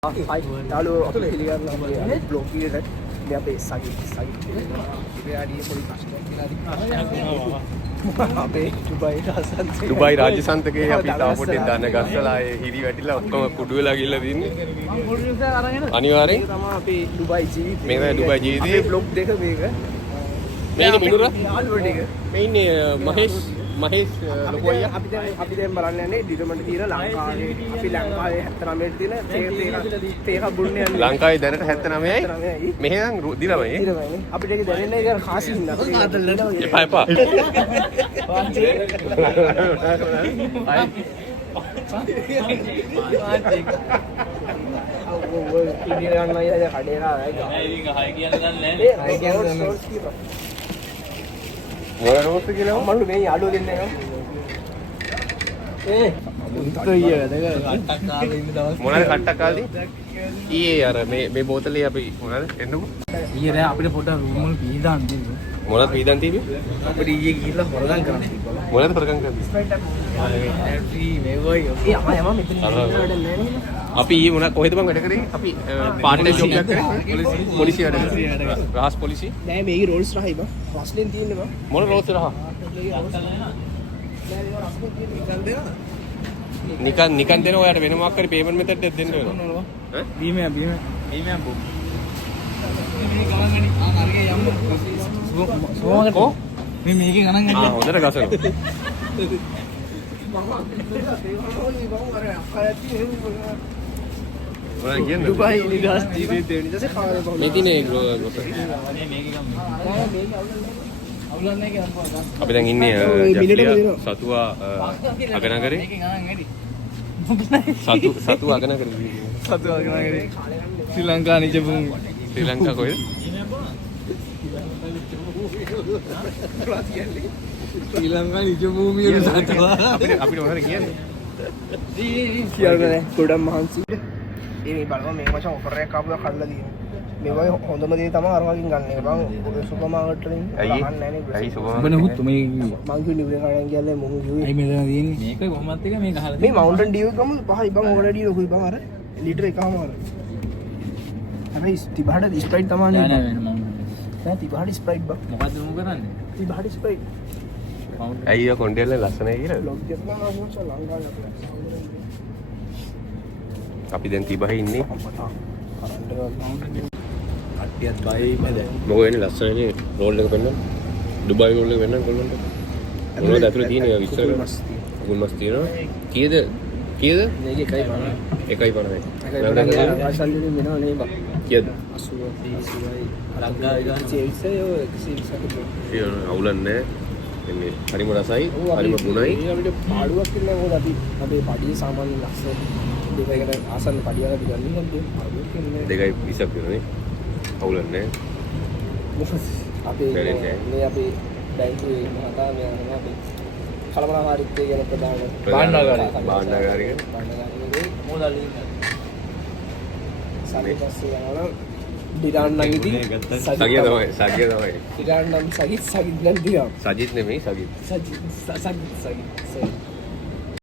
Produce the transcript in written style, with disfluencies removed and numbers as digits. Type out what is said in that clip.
Lalu aku pilihan blog ini kan dia apa sakit dia poli අපේ දුබයි රාජ්‍ය සන්තකේ අපි තාම පොඩ්ඩක් දන ගස්සලා ඒ හිරි වැටිලා ඔක්කොම කුඩු වෙලා ගිහලා තින්නේ අනිවාර්යෙන් තමයි අපේ දුබයි ජීවිතේ මේක තමයි දුබයි ජීවිතේ අපේ බ්ලොග් දෙක මේක මේ මිනුර යාළුවෝ ටික මේ ඉන්නේ මහේෂ් ලොකු අයියා අපි දැන් බලන්න යන්නේ ඩිටමන්ට් තියෙන ලංකාවේ අපි ලංකාවේ 79 තියෙන තේක බුන්නේ යන්නේ ලංකාවේ දැනට 79යි මෙහෙනම් දිනමයි අපිට ඒක දැනෙන්නේ ඒක කාසි හින්දා එපා මොන රෝස් කියලා මම මේ යාළුවෝ දෙන්නේ නෝ මොනවාද කට්ටක් කාලේ ඊයේ අර මේ බෝතලේ අපි මොනවාද එන්නකො ඊයේ නෑ අපිට පොඩ රූම් වල පීඩාන් දෙන්න මොනවද පීඩන් තිබ්බේ අපිට ඊයේ ගිහිල්ලා හොරගම් කරන්න තිබ්බා මොනවද ප්‍රකම් කරන්නේ අපි ඊයේ මොනවද කොහෙද බං වැඩ කරේ අපි පාර්ට් ටයිම් ජොබ් එකක් කරේ පොලිසිය වැඩ කරේ රහස් පොලිසිය නෑ මේකේ රෝල්ස් රහයි බං රස්ලෙන් තියෙන්නේ බං මොන රෝස් රහ නිකන් දෙන ඔයාලට වෙන මොකක් හරි පේමන්ට් මෙතඩ් එකක් දෙන්න වෙනවා ඈ බීමයක් බෝ මේ ගණන් ගනි අරගේ යන්න සෝමකට මේ මේකේ ගණන් ගන්න හොඳට ගසනවා මොනවද කියන්නේ දුබයි නිදාස් ජීවිතේ වෙන ඊටසේ කාර්ය බහුල මේ තියෙන ගොස අපි දැන් ඉන්නේ සතුවා අගනගරේ සතු අගනගරේ ශ්‍රී ලංකා නිජ භූමි ශ්‍රී ලංකා කොහෙද ශ්‍රී ලංකා නිජ භූමිය සතුවා අපිට මොනවද කියන්නේ කියන්නේ ගොඩක් මහන්සි මේ බලන්න මේ මචං ඔෆර් එකක් ආපුවා කල්ලා දිනවා මේ වගේ හොඳම දේ තමයි අර වගේ ගන්න එක බං ඔය සුපර් මාකට් වලින් අහන්නේ නැහැ නේ ඇයි සුපර් මම නුත් මේ මං කිව්වේ නිව්රේ කඩන් කියන්නේ මොකද කිව්වේ ඇයි මෙතන තියෙන්නේ මේකයි කොහොමත් එක මේක අහලා මේ මවුන්ටන් ඩියු ගම පහයි බං ඔකට ඩියු ලොකුයි බං අර ලීටර එකම අර හැබැයි තිබහට ස්ප්‍රයිට් තමයි නෑ නෑ වෙන මවුන්ටන් නෑ තිබහට ස්ප්‍රයිට් බං මොකද්ද මොක කරන්නේ තිබහට ස්ප්‍රයිට් ඇයි යා කොණ්ඩේල්ල ලස්සනයි කියලා බ්ලොග් එකක් නම් ආවොත් ලංකාවේ අපි දැන් තිබහේ ඉන්නේ කට්ටියත් බයයි මැද මොකෝ එන්නේ ලස්සනනේ රෝල් එක පෙන්නන්න ඩුබයි රෝල් එක පෙන්නන්න කොල්ලන්ට මොනවද ඇතුලේ තියෙන්නේ විස්තර කුකුල් මස් තියෙනවා කීයද මේක 1.50 1.50 වෙනව නේ බා කීයද 80යි ලංකාවේ ගාන චේල්සේ ඔය 120ක් අවුලන්නේ එන්නේ හරිම රසයි හරිම ගුණයි අපිට පාඩුවක් ඉන්නේ මොකද අපි අපේ පඩියේ සාමාන්‍ය ලස්සන දෙකකට ආසන්න පඩියක් අපි ගන්න ඕනේ පාඩුවක් ඉන්නේ 2.20ක් වෙනනේ අවුලන්නේ අපේ මේ අපේ බැංකුවේ මහතා මේ අපි කලමනාකාරීත්වය ගැන ප්‍රධාන භාණ්ඩාගාරික මොදල් ඉන්නේ සාරිපස්සේ යනවා ඩිරාන් නම් ඉතින් සගිය තමයි ඩිරාන් නම් සජිත් නම් දියා සජිත් නෙමෙයි සජිත් සජිත්